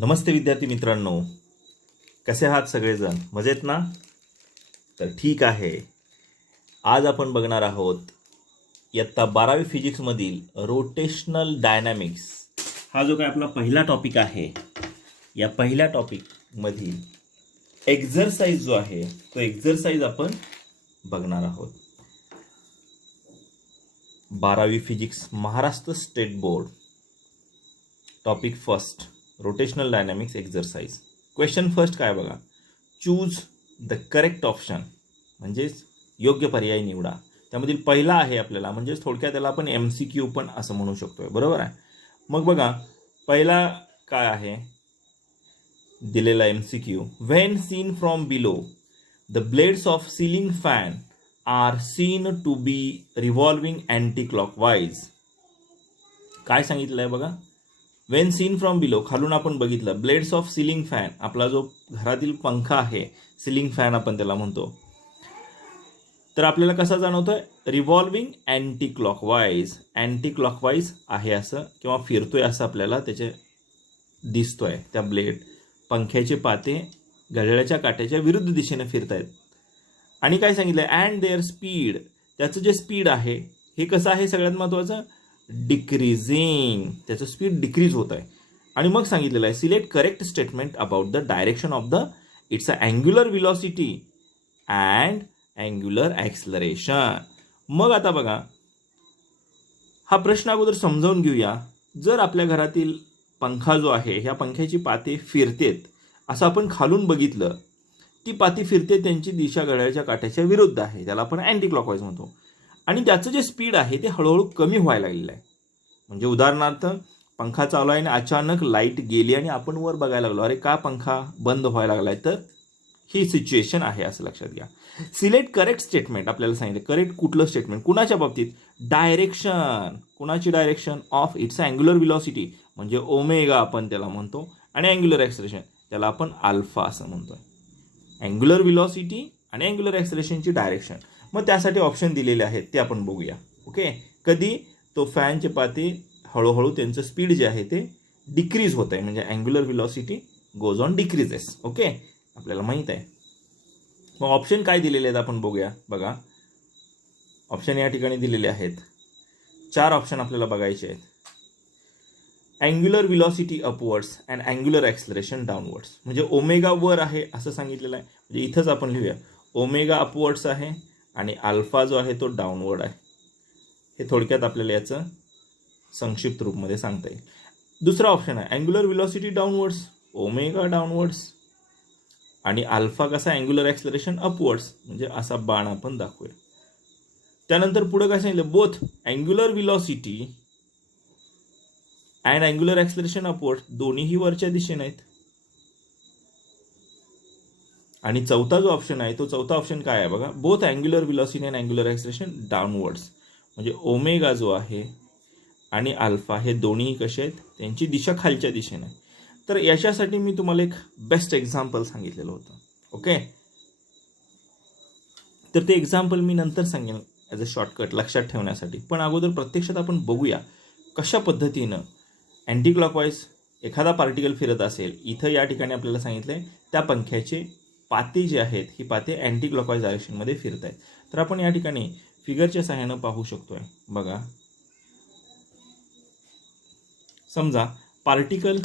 नमस्ते विद्यार्थी मित्रांनो, कसे आहात सगळेजण? मजेत ना? तर ठीक आहे. आज आपण बघणार आहोत इयत्ता 12वी फिजिक्समधील रोटेशनल डायनॅमिक्स हा जो काय आपला पहिला टॉपिक आहे. या पहिल्या टॉपिकमधील एक्झरसाइज जो आहे तो एक्झरसाइज आपण बघणार आहोत. 12वी physics Maharashtra state board, topic first, rotational dynamics exercise. Question first काय बघा, चूज द करेक्ट ऑप्शन, म्हणजेच योग्य पर्याय निवडा. त्यामधील पहिला आहे आपल्याला, म्हणजेच थोडक्यात त्याला आपण MCQ पण असं म्हणू शकतोय, बरोबर आहे. मग बघा पहिला काय आहे दिलेला MCQ, when seen from below the blades of ceiling fan are seen to be revolving anti clockwise. काय सांगितलं आहे बघा, वेन सीन फ्रॉम बिलो, खालून आपण बघितलं, ब्लेड्स ऑफ सिलिंग फॅन, आपला जो घरातील पंखा आहे, सिलिंग फॅन आपण त्याला म्हणतो, तर आपल्याला कसा जाणवतोय, revolving anti clockwise, anti clockwise आहे असं किंवा फिरतोय असं आपल्याला त्याचे दिसतोय. त्या ब्लेड पंख्याचे पाते घड्याळाच्या काट्याच्या विरुद्ध दिशेने फिरतायत. आणि काय सांगितलंय, अँड देअर स्पीड, त्याचं जे स्पीड आहे हे कसं आहे सगळ्यात महत्त्वाचं, डिक्रीजिंग, त्याचं स्पीड डिक्रीज होत आहे. आणि मग सांगितलेलं आहे, select correct statement about the direction of the it's a angular velocity and angular acceleration. मग आता बघा हा प्रश्न अगोदर समजावून घेऊया. जर आपल्या घरातील पंखा जो आहे, ह्या पंख्याची पाते फिरतेत असं आपण खालून बघितलं, ती पाती फिरते, त्यांची दिशा घड्याळाच्या काट्याच्या विरुद्ध आहे, त्याला आपण अँटी क्लॉकवाईज म्हणतो. आणि त्याचं जे स्पीड आहे ते हळूहळू कमी व्हायला लागलेलं आहे. म्हणजे उदाहरणार्थ पंखा चालू आहे आणि अचानक लाईट गेली आणि आपण वर बघायला लागलो, अरे का पंखा बंद व्हायला लागलाय, तर ही सिच्युएशन आहे असं लक्षात घ्या. सिलेक्ट करेक्ट स्टेटमेंट, आपल्याला सांगितलं करेक्ट कुठलं स्टेटमेंट, कुणाच्या बाबतीत, डायरेक्शन, कुणाची direction of its angular velocity, म्हणजे ओमेगा आपण त्याला म्हणतो, आणि अँग्युलर ॲक्सलरेशन त्याला आपण अल्फा असं म्हणतोय. अँग्युलर व्हेलॉसिटी आणि अँग्युलर ॲक्सलरेशनची डायरेक्शन. मग त्यासाठी ऑप्शन दिलेले आहेत ते आपण बघूया. ओके, कधी तो फॅनचे पाते हळूहळू त्यांचं स्पीड जे आहे ते डिक्रीज होत आहे, म्हणजे angular velocity goes on decreases. Okay, आपल्याला माहीत आहे. मग ऑप्शन काय दिलेले आहेत आपण बघूया. बघा ऑप्शन या ठिकाणी दिलेले आहेत, 4 ऑप्शन आपल्याला बघायचे आहेत. Angular velocity upwards and angular acceleration downwards, म्हणजे ओमेगा वर आहे असं सांगितलेलं आहे. म्हणजे इथंच आपण लिहूया, ओमेगा अपवर्ड्स आहे आणि अल्फा जो आहे तो डाऊनवर्ड आहे. हे थोडक्यात आपल्याला याचं संक्षिप्त रूपमध्ये सांगता येईल. दुसरा ऑप्शन आहे angular velocity downwards, omega downwards, आणि अल्फा कसा अँग्युलर ॲक्सलरेशन अपवर्ड्स, म्हणजे असा बाण आपण दाखवूया. त्यानंतर पुढे काय सांगितलं, both angular velocity and angular acceleration upward, दोन्हीही वरच्या दिशेने आहेत. आणि चौथा जो ऑप्शन आहे तो चौथा ऑप्शन काय आहे बघा, both angular velocity and angular acceleration downwards, म्हणजे ओमेगा जो आहे आणि अल्फा हे दोन्ही कसे आहेत, त्यांची दिशा खालच्या दिशेने आहे. तर याच्यासाठी मी तुम्हाला एक बेस्ट एक्झाम्पल सांगितलेलं होतं. ओके, तर ते एक्झाम्पल मी नंतर सांगेन ॲज अ शॉर्टकट लक्षात ठेवण्यासाठी. पण अगोदर प्रत्यक्षात आपण बघूया कशा पद्धतीनं अँटी क्लॉकवाईज एखादा पार्टिकल फिरत असेल. इथं या ठिकाणी आपल्याला सांगितलं आहे त्या पंख्याचे पाते जे आहेत ही पाते अँटी क्लॉकवाईज डायरेक्शनमध्ये फिरत आहेत. तर आपण या ठिकाणी फिगरच्या सहाय्यानं पाहू शकतोय. बघा समजा पार्टिकल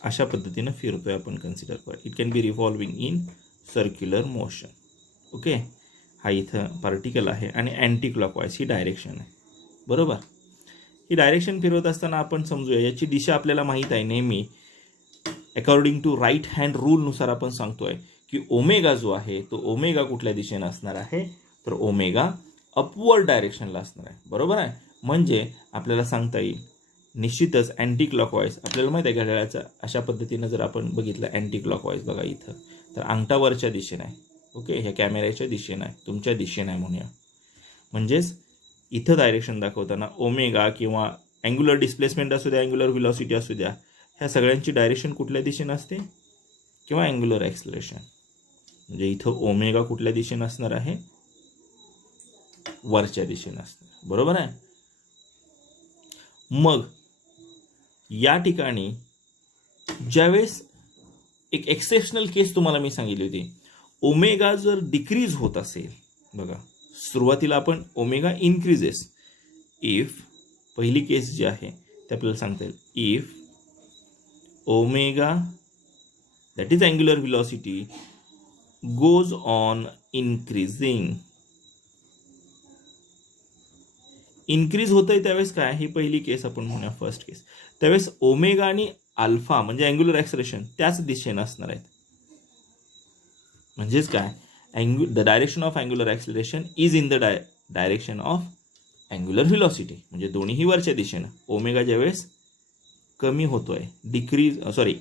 अशा पद्धतीनं फिरतोय, आपण कन्सिडर करूया. It can be revolving in circular motion. Okay, हा इथं पार्टिकल आहे आणि अँटी क्लॉकवाईज ही डायरेक्शन आहे, बरोबर. ही डायरेक्शन फिरवत असताना आपण समजूया याची दिशा आपल्याला माहीत आहे. नेहमी अकॉर्डिंग टू राईट हँड रूलनुसार आपण सांगतोय की ओमेगा जो आहे तो ओमेगा कुठल्या दिशेने असणार आहे, तर ओमेगा अपवर्ड डायरेक्शनला असणार आहे, बरोबर आहे. म्हणजे आपल्याला सांगता येईल निश्चितच अँटी क्लॉकवाईज, आपल्याला माहिती आहे घड्याळाचा अशा पद्धतीनं जर आपण बघितलं अँटी क्लॉकवाईज, बघा इथं तर अंगठावरच्या दिशेने आहे. ओके, ह्या कॅमेऱ्याच्या दिशेने आहे, तुमच्या दिशेने आहे म्हणूया. म्हणजेच इथं डायरेक्शन दाखवताना ओमेगा किंवा अँग्युलर डिस्प्लेसमेंट असू द्या, अँग्युलर व्हेलॉसिटी असू द्या, ह्या सगळ्यांची डायरेक्शन कुठल्या दिशेने असते, किंवा अँग्युलर ॲक्सलरेशन, म्हणजे इथं ओमेगा कुठल्या दिशेने असणार आहे, वरच्या दिशेने असणार, बरोबर आहे. मग या ठिकाणी ज्यावेळेस एक एक्सेप्शनल केस तुम्हाला मी सांगितली होती, ओमेगा जर डिक्रीज होत असेल, बघा सुरुवातीला आपण ओमेगा इन्क्रीजेस, इफ पहिली केस जी आहे ते आपल्याला सांगता येईल, if omega that is angular velocity goes on increasing, increase होतंय त्यावेळेस काय, ही पहिली केस आपण म्हणूया फर्स्ट केस, त्यावेळेस ओमेगा आणि अल्फा म्हणजे अँग्युलर ॲक्सेलरेशन त्याच दिशेने असणार आहेत. म्हणजेच काय, the direction of angular acceleration is in the direction of angular velocity, म्हणजे दोन्हीही वरच्या दिशेनं. ओमेगा ज्यावेळेस कमी होतोय,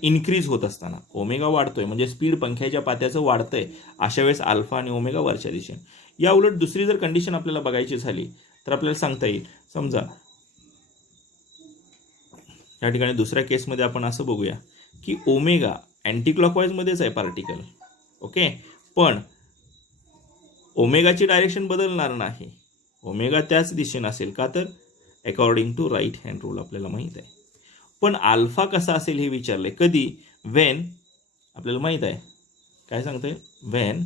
इन्क्रीज होत असताना ओमेगा वाढतोय म्हणजे स्पीड पंख्याच्या पात्याचं वाढतंय, अशा वेळेस अल्फा आणि ओमेगा वरच्या दिशेने. या उलट दुसरी जर कंडिशन आपल्याला बघायची झाली तर आपल्याला सांगता येईल, समजा या ठिकाणी दुसऱ्या केसमध्ये आपण असं बघूया की ओमेगा अँटी क्लॉकवाईजमध्येच आहे पार्टिकल, ओके, पण ओमेगाची डायरेक्शन बदलणार नाही, ओमेगा त्याच दिशेने असेल, का तर according to right hand rule आपल्याला माहीत आहे. पण अल्फा कसा असेल हे विचारले, कधी, वेन आपल्याला माहीत आहे काय सांगतंय, वेन,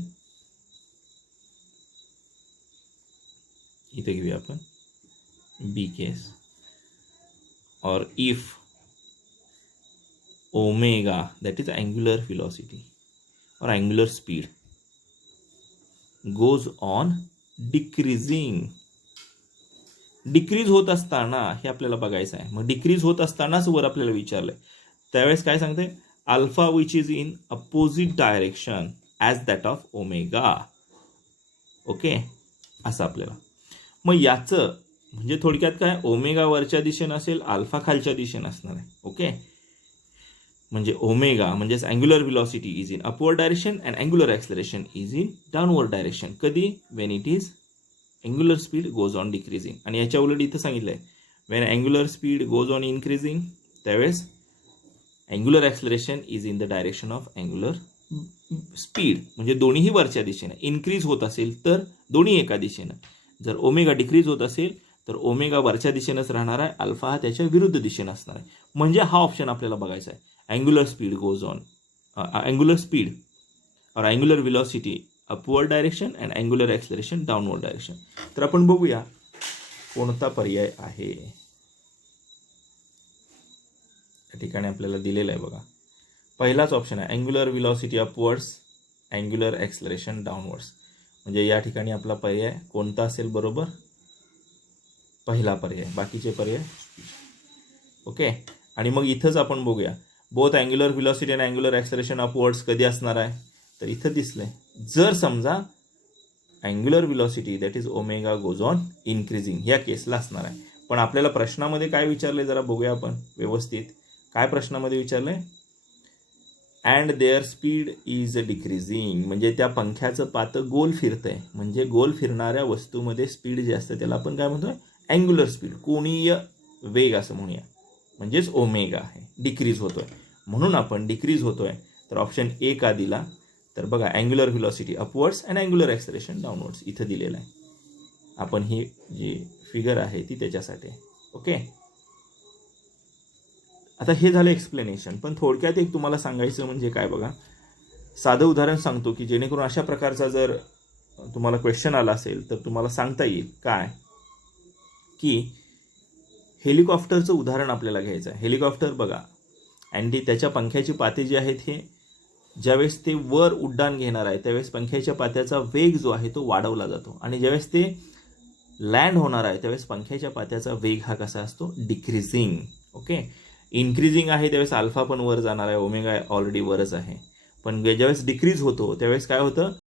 इथे घेऊया आपण बी केस, और if omega that is angular velocity or angular speed goes on decreasing, decrease होत असताना हे आपल्याला बघायचं आहे. मग डिक्रीज होत असतानाच वर आपल्याला विचारलंय, त्यावेळेस काय सांगते, alpha which is in opposite direction as that of omega, okay, असं आपल्याला. मग याचं म्हणजे थोडक्यात काय, ओमेगा वरच्या दिशेनं असेल, अल्फा खालच्या दिशेनं असणार आहे, ओके. म्हणजे ओमेगा म्हणजेच angular velocity is in upward direction and angular acceleration is in downward direction, कधी, when it is angular speed goes on decreasing. आणि याच्या उलट इथं सांगितलंय, when angular speed goes on increasing, त्यावेळेस angular acceleration is in the direction of angular speed, म्हणजे दोन्हीही वरच्या दिशेनं. इन्क्रीज होत असेल तर दोन्ही एका दिशेनं, जर ओमेगा डिक्रीज होत असेल तर ओमेगा वरच्या दिशेनंच राहणार आहे, अल्फा हा त्याच्या विरुद्ध दिशेनं असणार आहे. म्हणजे हा ऑप्शन आपल्याला बघायचा आहे, angular speed goes on, angular speed और angular velocity upward direction and angular acceleration downward direction. तर आपण बघूया कोणता पर्याय आहे. या ठिकाणी आपल्याला दिलेलं आहे बघा, पहिलाच ऑप्शन आहे angular velocity upwards, angular acceleration downwards. म्हणजे या ठिकाणी आपला पर्याय कोणता असेल, बरोबर पहिला पर्याय, बाकीचे पर्याय, ओके. आणि मग इथंच आपण बघूया, बोथ अँग्युलर व्हेलॉसिटी आणि अँग्युलर ॲक्सेलरेशन अपवर्ड्स कधी असणार आहे, तर इथं दिसलंय, जर समजा angular velocity that is omega goes on increasing या केसला असणार आहे. पण आपल्याला प्रश्नामध्ये काय विचारले जरा बघूया आपण व्यवस्थित, काय प्रश्नामध्ये विचारलंय, and their speed is decreasing, म्हणजे त्या पंख्याचं पातं गोल फिरतंय, म्हणजे गोल फिरणाऱ्या वस्तूमध्ये स्पीड जे असतं त्याला आपण काय म्हणतोय, अँग्युलर स्पीड, कोनीय वेग असं म्हणूया, म्हणजेच ओमेगा आहे, डिक्रीज होतोय. म्हणून आपण डिक्रीज होतोय तर ऑप्शन ए का दिला, तर बघा angular velocity upwards and angular acceleration downwards इथं दिलेलं आहे. आपण ही जी फिगर आहे ती त्याच्यासाठी आहे, ओके. आता हे झालं एक्सप्लेनेशन, पण थोडक्यात एक तुम्हाला सांगायचं म्हणजे काय बघा, साधं उदाहरण सांगतो की जेणेकरून अशा प्रकारचा जर तुम्हाला क्वेश्चन आला असेल तर तुम्हाला सांगता येईल काय, की हेलिकॉप्टरचं उदाहरण आपल्याला घ्यायचं आहे. हेलिकॉप्टर बघा, आणि त्याच्या पंख्याची पाते जी आहेत हे ज्यावेळेस ते वर उड्डाण घेणार आहे त्यावेळेस पंख्याच्या पात्याचा वेग जो आहे तो वाढवला जातो, आणि ज्यावेळेस ते लँड होणार आहे त्यावेळेस पंख्याच्या पात्याचा वेग हा कसा असतो, डिक्रीजिंग, ओके. इन्क्रीजिंग आहे त्यावेळेस अल्फा पण वर जाणार आहे, ओमेगा ऑलरेडी वरच आहे, पण ज्यावेळेस डिक्रीज होतो त्यावेळेस काय होतं,